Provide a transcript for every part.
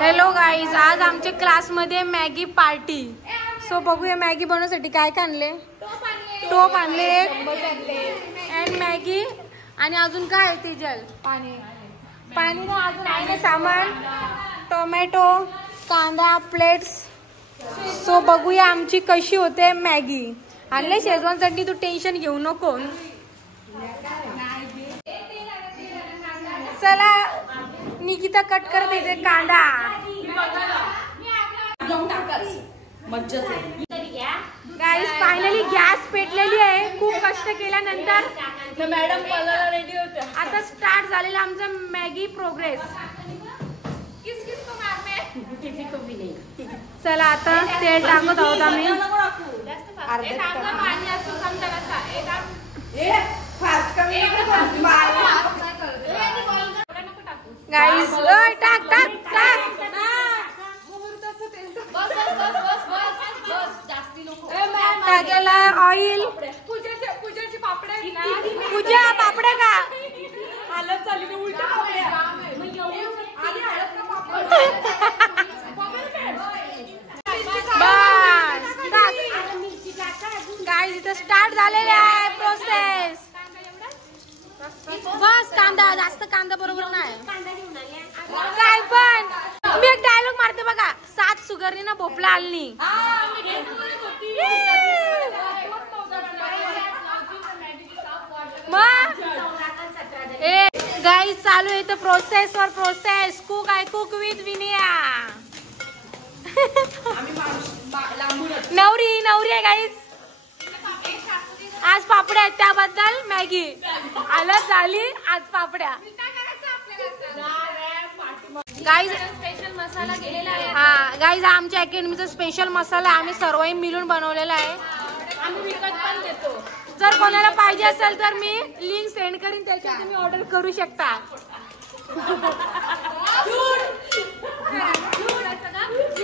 Hello guys, आज आमच्या क्लासमध्ये मॅगी पार्टी. सो बघूया मॅगी बनवण्यासाठी काय काय आणले. टोप आणले अँड मॅगी आणि अजून काय तेजल पाणी ना अजून आहे सामान. टोमॅटो, कांदा, प्लेट्स. सो बघूया आमची कशी होते मॅगी. आणले शेजवान चटणी, तू टेन्शन घेऊ नको. चला निकिता कट करत येते कांदा. गाईस फायनली गॅस पेटलेली आहे. खूप कष्ट केल्यानंतर मॅडम पगार रेडी होत्या. आता स्टार्ट झालेला आमचा मॅगी प्रोग्रेस. चला आता तेल टाकत आहोत आम्ही. गाईस टाक टाक टाक. टाकेला ऑइल. पूजाची पापड्या पूजा पापड्या का हालत झाली ना उलट गाईस इथं स्टार्ट झालेले आहे प्रोसेस. बस कांदा जास्त कांदा बरोबर नाही काय पण. मी एक डायलॉग मारते बघा. 7 सुगरनी ना भोपळा आलनी. गाईस चालू आहे प्रोसेस वर प्रोसेस. कुक आहे कुक विथ विनिया. नवरी नवरी आहे गाईस. आज पापड्या आहेत त्याबद्दल मॅगी आलं झाली. आज पापड्या गाईज स्पेशल मसाला केलेला आहे. हा गाईज आमच्या अकॅडमीचा स्पेशल मसाला आम्ही सर्वही मिळून बनवलेला आहे. आम्ही विकत पण देतो. जर कोणाला पाहिजे असेल तर मी लिंक सेंड करीन, त्याच्यावर तुम्ही ऑर्डर करू शकता.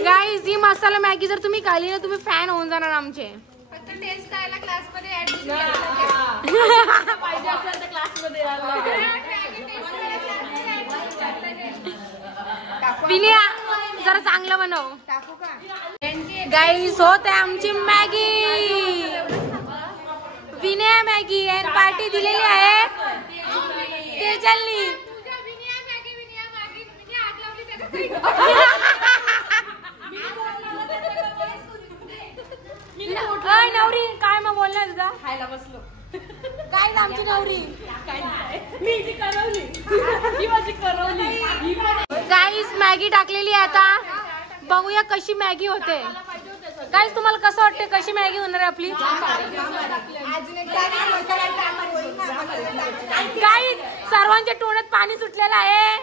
गाईज ही मसाला मॅगी जर तुम्ही खाली ना तुम्ही फॅन होऊन जाणार आमचे. फक्त टेस्ट करायला क्लासमध्ये पाहिजे असेल तर क्लासमध्ये विनिया जरा चांगलं बनव. गाईज होत आहे आमची मॅगी. विनिया मॅगी अँड पार्टी दिलेली आहे तेजलनी. नवरी काय मग बोलणार तुझा. खायला बसलो काय आमची नवरी गाईस मॅगी टाकलेली आहे. आता बघूया कशी मॅगी होते. गाईस तुम्हाला कसं वाटतं कशी मॅगी होणार आहे आपली. गाईस सर्वांच्या तोंडात पाणी सुटलेलं आहे.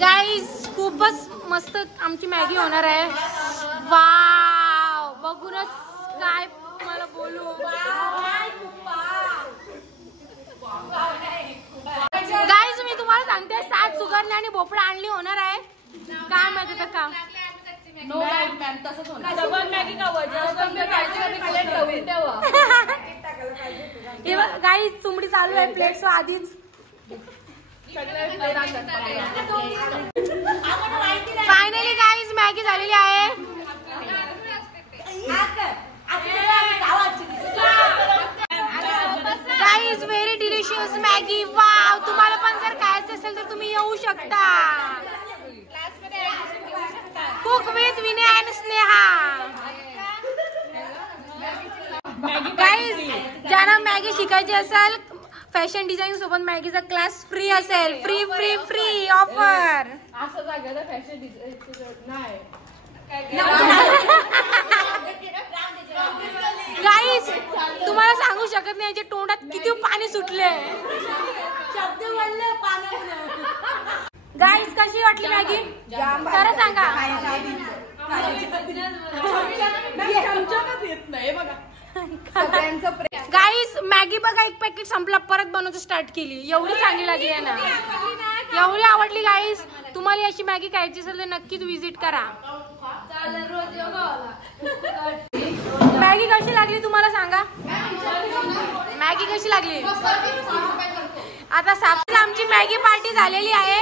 गाईस खूपच मस्त आमची मॅगी होणार आहे. वाव बघूनच काय मला बोलू. गाईस मी तुम्हाला सांगते 7 सुगरने आणि भोपळा आणली होणार आहे. काय माहिती तर का नो मॅम तसंच होणार. गाईस तुमडी चालू आहे प्लेट्स आधीच. फायनली गाईज मॅगी झालेली आहे. Guys very delicious Maggi. Wow तुम्हाला पण जर खायचं असेल तर तुम्ही येऊ शकता. Cook with Vinay and Sneha. Guys ज्यांना मॅगी शिकायची असेल फॅशन डिझाईन सोबत मॅगीचा क्लास फ्री असेल. Free free free offer. असं जागा फॅशन डिझाईन नाही. गाईस तुम्हाला सांगू शकत नाही याच्या तोंडात किती पाणी सुटले. गाईस कशी वाटली मॅगी खरं सांगा. गाईस मॅगी बघा एक पॅकेट संपला परत बनवायचं स्टार्ट केली. एवढी चांगली लागली आहे ना. एवढी आवडली गाईस. तुम्हाला अशी मॅगी खायची असेल तर नक्कीच विजिट करा. मॅगी कशी लागली तुम्हाला सांगा. मॅगी कशी लागली. आता साक्षी आमची मॅगी पार्टी झालेली आहे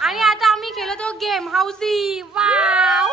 आणि आता आम्ही खेळतो गेम हाऊसी. वाव